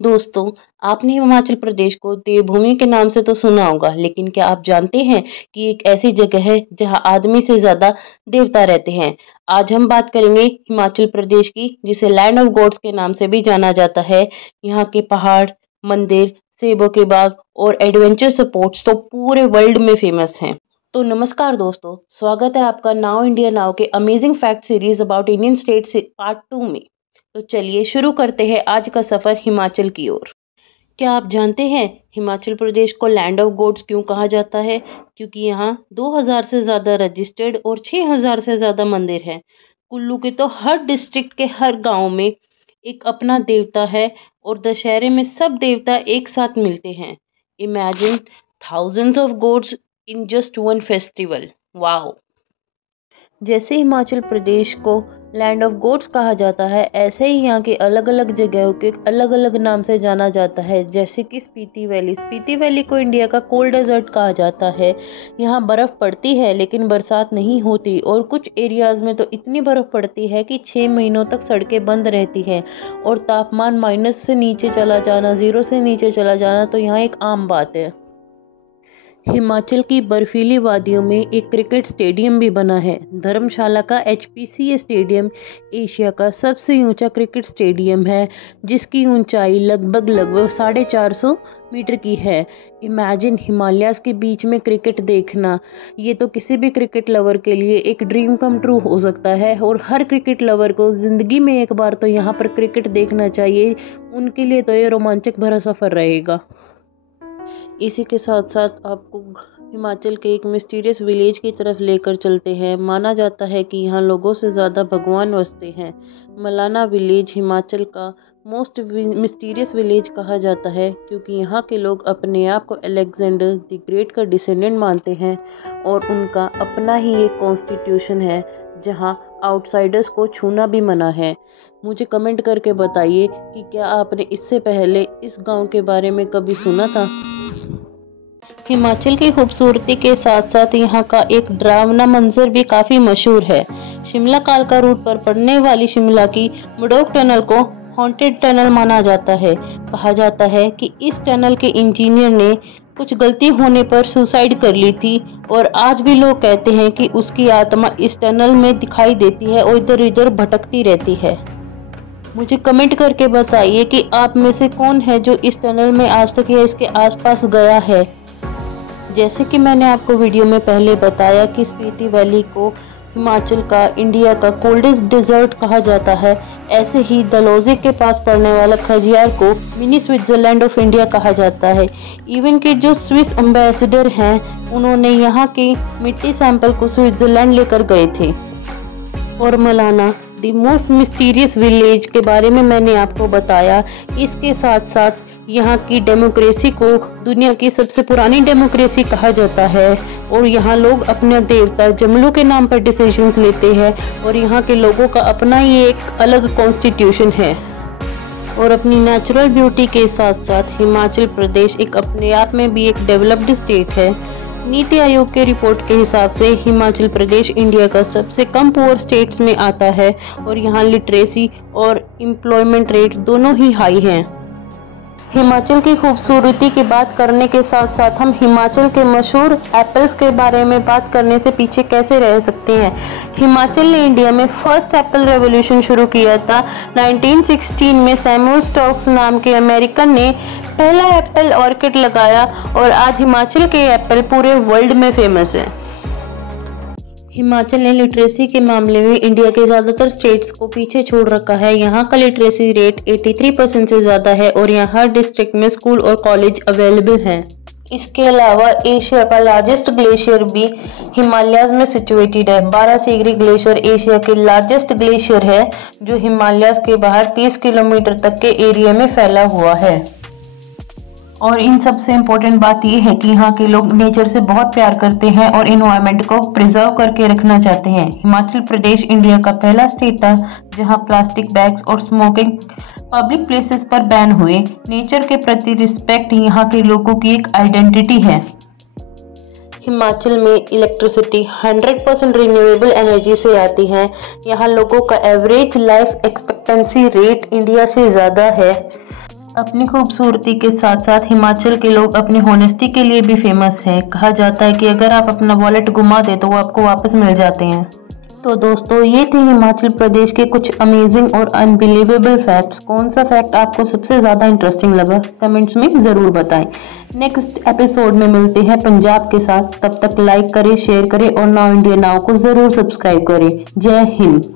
दोस्तों, आपने हिमाचल प्रदेश को देवभूमि के नाम से तो सुना होगा, लेकिन क्या आप जानते हैं कि एक ऐसी जगह है जहां आदमी से ज्यादा देवता रहते हैं। आज हम बात करेंगे हिमाचल प्रदेश की, जिसे लैंड ऑफ गॉड्स के नाम से भी जाना जाता है। यहाँ के पहाड़, मंदिर, सेबों के बाग और एडवेंचर स्पॉट्स तो पूरे वर्ल्ड में फेमस हैं। तो नमस्कार दोस्तों, स्वागत है आपका नाउ इंडिया नाउ के amazing fact series about Indian states part 2 में। तो चलिए शुरू करते हैं आज का सफर हिमाचल की ओर। क्या आप जानते हैं हिमाचल प्रदेश को लैंड ऑफ गॉड्स क्यों कहा जाता है? क्योंकि यहाँ 2000 से ज़्यादा रजिस्टर्ड और 6000 से ज़्यादा मंदिर हैं। कुल्लू के तो हर डिस्ट्रिक्ट के हर गांव में एक अपना देवता है और दशहरे में सब देवता एक साथ मिलते हैं। Imagine thousands of gods in just one festival. Wow! जैसे हिमाचल प्रदेश को लैंड ऑफ गॉड्स कहा जाता है, ऐसे ही यहाँ के अलग अलग जगहों के अलग अलग नाम से जाना जाता है। जैसे कि स्पीति वैली को इंडिया का कोल्ड डेजर्ट कहा जाता है। यहाँ बर्फ़ पड़ती है लेकिन बरसात नहीं होती, और कुछ एरियाज़ में तो इतनी बर्फ़ पड़ती है कि 6 महीनों तक सड़कें बंद रहती हैं और तापमान माइनस से नीचे चला जाना, 0 से नीचे चला जाना तो यहाँ एक आम बात है। हिमाचल की बर्फीली वादियों में एक क्रिकेट स्टेडियम भी बना है। धर्मशाला का HPCA स्टेडियम एशिया का सबसे ऊंचा क्रिकेट स्टेडियम है, जिसकी ऊंचाई लगभग 450 मीटर की है। इमेजिन हिमालयाज़ के बीच में क्रिकेट देखना, ये तो किसी भी क्रिकेट लवर के लिए एक ड्रीम कम ट्रू हो सकता है, और हर क्रिकेट लवर को ज़िंदगी में एक बार तो यहाँ पर क्रिकेट देखना चाहिए। उनके लिए तो ये रोमांचक भरा सफ़र रहेगा। इसी के साथ साथ आपको हिमाचल के एक मिस्टीरियस विलेज की तरफ लेकर चलते हैं। माना जाता है कि यहाँ लोगों से ज़्यादा भगवान बसते हैं। मलाना विलेज हिमाचल का मोस्ट मिस्टीरियस विलेज कहा जाता है, क्योंकि यहाँ के लोग अपने आप को अलेक्जेंडर द ग्रेट का डिसेंडेंट मानते हैं, और उनका अपना ही एक कॉन्स्टिट्यूशन है जहाँ आउटसाइडर्स को छूना भी मना है। मुझे कमेंट करके बताइए कि क्या आपने इससे पहले इस गांव के बारे में कभी सुना था। हिमाचल की खूबसूरती के साथ साथ यहाँ का एक डरावना मंजर भी काफ़ी मशहूर है। शिमला कालका रूट पर पड़ने वाली शिमला की मडोक टनल को हॉन्टेड टनल माना जाता है। कहा जाता है कि इस टनल के इंजीनियर ने कुछ गलती होने पर सुसाइड कर ली थी, और आज भी लोग कहते हैं कि उसकी आत्मा इस टनल में दिखाई देती है और इधर उधर भटकती रहती है। मुझे कमेंट करके बताइए कि आप में से कौन है जो इस टनल में आज तक या इसके आसपास गया है। जैसे कि मैंने आपको वीडियो में पहले बताया कि स्पीति वैली को हिमाचल का इंडिया का कोल्डेस्ट डेजर्ट कहा जाता है, ऐसे ही डलहौजी के पास पड़ने वाला खजियार को मिनी स्विट्जरलैंड ऑफ इंडिया कहा जाता है। इवन के जो स्विस एम्बेसडर हैं, उन्होंने यहाँ के मिट्टी सैंपल को स्विट्जरलैंड लेकर गए थे। और Malana the most mysterious village के बारे में मैंने आपको बताया। इसके साथ साथ यहाँ की डेमोक्रेसी को दुनिया की सबसे पुरानी डेमोक्रेसी कहा जाता है, और यहाँ लोग अपने देवता जमलू के नाम पर डिसीजंस लेते हैं, और यहाँ के लोगों का अपना ही एक अलग कॉन्स्टिट्यूशन है। और अपनी नेचुरल ब्यूटी के साथ साथ हिमाचल प्रदेश एक अपने आप में भी एक डेवलप्ड स्टेट है। नीति आयोग के रिपोर्ट के हिसाब से हिमाचल प्रदेश इंडिया का सबसे कम पुअर स्टेट्स में आता है, और यहाँ लिटरेसी और एम्प्लॉयमेंट रेट दोनों ही हाई हैं। हिमाचल की खूबसूरती की बात करने के साथ साथ हम हिमाचल के मशहूर एप्पल्स के बारे में बात करने से पीछे कैसे रह सकते हैं। हिमाचल ने इंडिया में फर्स्ट एप्पल रेवोल्यूशन शुरू किया था। 1916 में सैमुअल स्टोक्स नाम के अमेरिकन ने पहला एप्पल ऑर्किड लगाया, और आज हिमाचल के एप्पल पूरे वर्ल्ड में फेमस है। हिमाचल ने लिटरेसी के मामले में इंडिया के ज़्यादातर स्टेट्स को पीछे छोड़ रखा है। यहाँ का लिटरेसी रेट 83% से ज़्यादा है, और यहाँ हर डिस्ट्रिक्ट में स्कूल और कॉलेज अवेलेबल हैं। इसके अलावा एशिया का लार्जेस्ट ग्लेशियर भी हिमालयाज में सिचुएटेड है। 12 सीगरी ग्लेशियर एशिया के लार्जेस्ट ग्लेशियर है, जो हिमालयाज के बाहर 30 किलोमीटर तक के एरिया में फैला हुआ है। और इन सबसे इम्पोर्टेंट बात यह है कि यहाँ के लोग नेचर से बहुत प्यार करते हैं और इन्वायरमेंट को प्रिजर्व करके रखना चाहते हैं। हिमाचल प्रदेश इंडिया का पहला स्टेट था जहाँ प्लास्टिक बैग्स और स्मोकिंग पब्लिक प्लेसेस पर बैन हुए। नेचर के प्रति रिस्पेक्ट यहाँ के लोगों की एक आइडेंटिटी है। हिमाचल में इलेक्ट्रिसिटी 100% रिन्यूएबल एनर्जी से आती है। यहाँ लोगों का average life expectancy rate India से ज़्यादा है। अपनी खूबसूरती के साथ साथ हिमाचल के लोग अपनी होनेस्टी के लिए भी फेमस है। कहा जाता है कि अगर आप अपना वॉलेट गुमा दे तो वो आपको वापस मिल जाते हैं। तो दोस्तों, ये थे हिमाचल प्रदेश के कुछ अमेजिंग और अनबिलीवेबल फैक्ट्स। कौन सा फैक्ट आपको सबसे ज़्यादा इंटरेस्टिंग लगा, कमेंट्स में ज़रूर बताएं। नेक्स्ट एपिसोड में मिलते हैं पंजाब के साथ। तब तक लाइक करें, शेयर करें और नाउ इंडिया नाउ को ज़रूर सब्सक्राइब करें। जय हिंद।